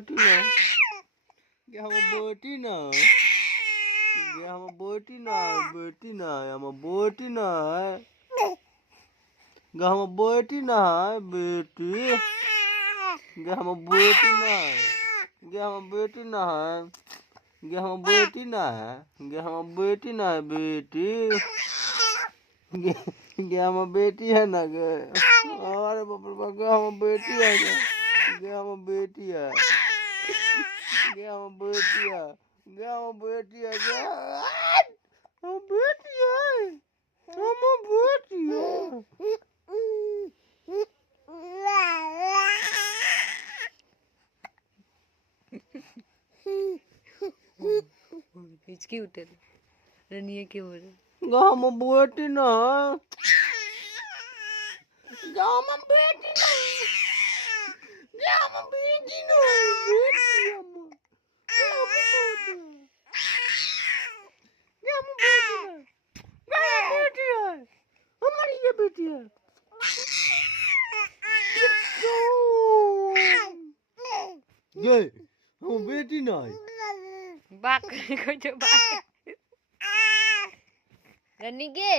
बेटी ना ये हमर बेटी ना ये हमर बेटी ना बेटी ना हमर बेटी ना ये हमर बेटी ना बेटी ये हमर बेटी ना ये हमर बेटी ना ये हमर बेटी ना ये हमर बेटी ना बेटी ये हमर बेटी है ना गे अरे बाप रे बाप हमर बेटी है गे ये हमर बेटी है ये हमर बेटी है ये हमर बेटी है गे हमर बेटी है हमर बेटी है हिचकी उठे रनिए के बोल गाम बेटी ना गाम बेटी ना गाम बेटी ना बेटी गाम बेटी ना गाम बेटी है हमारी ये बेटी है ये हम बेटी ना बाक को जो बाक रनी के